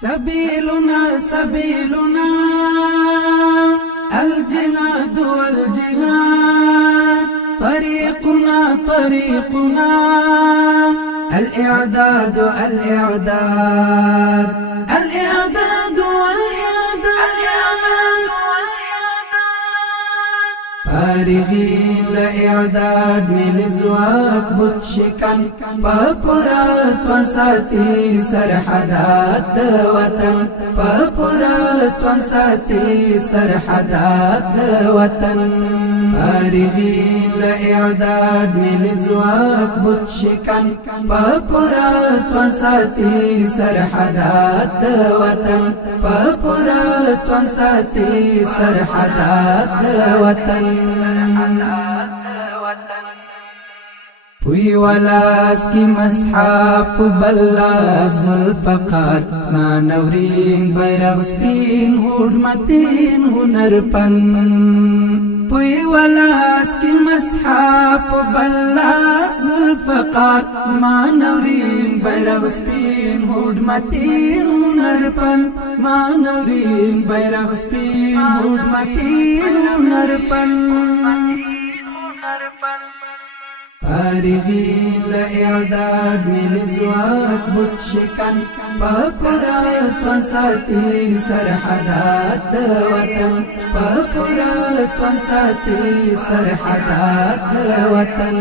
سبيلنا سبيلنا الجهاد والجهاد، طريقنا طريقنا الإعداد الإعداد الإعداد والإعداد، فارغين لإعداد ملزواك بتشكن بابرات وانساتي سرحدات وطن، بابرات وانساتي سرحدات وطن، فارغين لإعداد ملزواك بتشكن بابرات وانساتي سرحدات وطن، بابرات وانساتي سرحدات وطن. پوی ولاس کی مسحاف بلا زلفقار، ما نورین بیرغ سپین هوډ متین هنر پن، پوی ولاس کی مسحاف بلا زلفقار، ما نورین بیرغ سپین هوډ متین هنر پن، ما نورین بیرغ سپین هوډ متین هنر پن، فارغين لإعداد ملزواك بتشكن بابرات وانساتي سرحدات وطن، بابرات وانساتي سرحدات وطن.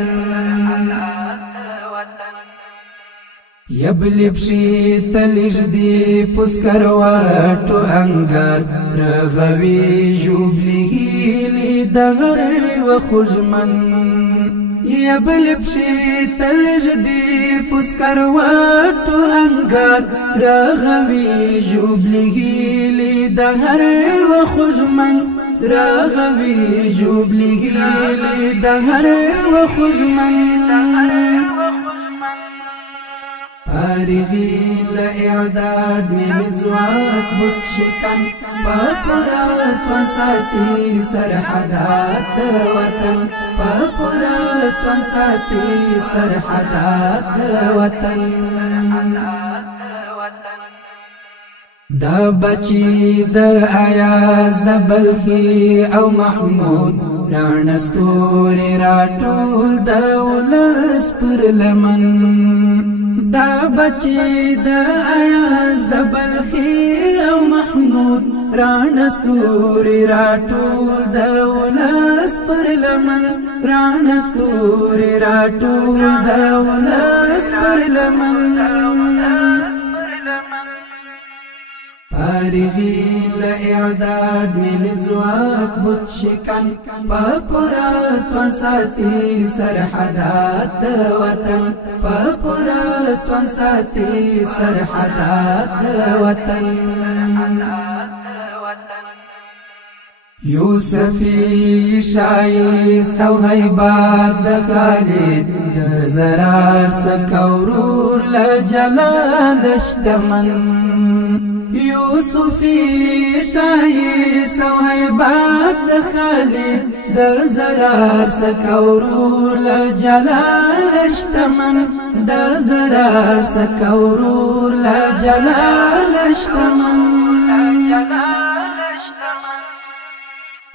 يبلي بشي تلجدي پسکرواتو انگار، رغوي جوبلي لدغر وخجمن، يبلي بشي تلجدي پسکرواتو انگار، رغوي جوبلي لدغر وخجمن، رغوي جوبلي لدغر وخجمن، فارغين لإعداد ملزواك بتشكن بابرات وانساتي سرحدات وطن، بابرات وانساتي سرحدات وطن. دا بچی دا آیاز دا بلخی او محمود، رانستوری راټول دا ولس پر لمن، دا بچی دا آیاز دا بلخی او محمود، رانستوری راټول دا ولس پر لمن، رانستوری راټول دا ولس پر لمن، فارغين لإعداد ملزواك بتشكن بابرات وانساتي سرحدات وطن، بابرات وانساتي سرحدات وطن. يوسفي شايس او غيبات دا خالد، دا زرار سكورور لجلال اشتمن، يوسفي شايس او غيبات دا خالد، دا زرار سكورور لجلال اشتمن، دا زرار سكورور لجلال اشتمن،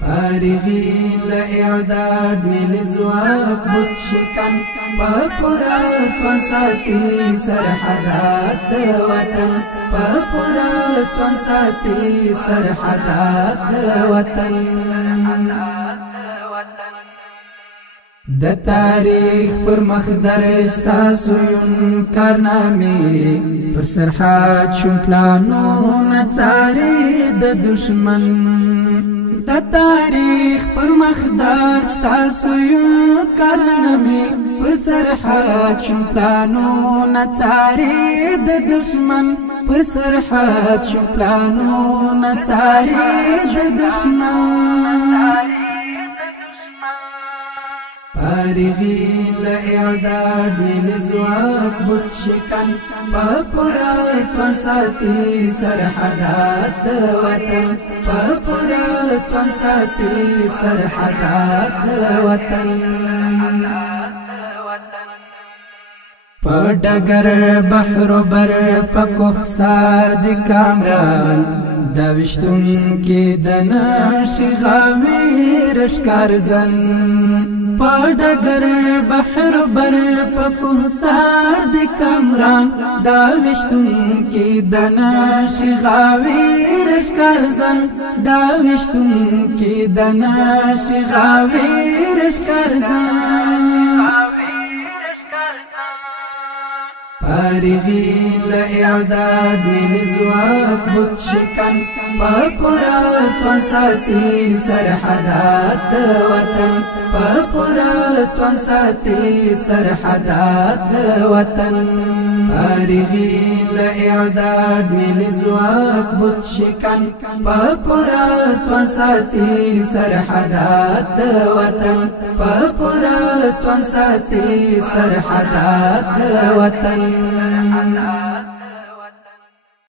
فارغين لإعداد ملزواك بتشكن بابرات وانساتي سرحدات وطن، بابرات وانساتي سرحدات وطن. د تاریخ پر مخدر ستاسو یم کارنامې، پر سرحد شم پلانونه څاري د دشمن، د تاریخ پر مخدر ستاسو یم کارنامې، پر سرحد شم پلانونه څاري د دشمن، پر سرحد شم پلانونه څاري د دشمن، فارغين لإعداد ملزواك بتشكن بابرات وانساتي سرحدات وطن، بابرات وانساتي سرحدات وطن. پډګر بحر بر پکوسار د کامران دوشتون کې د نشي غاوي رشکار زن پډګر بحر بر پکوسار د کامران دوشتون کې د نشي غاوي رشکار زن دوشتون کې د نشي غاوي رشکار زن فارغی لإعداد من زواق بت شکن پاپورات وانساتی سرحدات وطن پاپورات وانساتی سرحدات وطن فارغی لإعداد من زواق بت شکن پاپورات وانساتی سرحدات وطن پاپورات وانساتی سرحدات وطن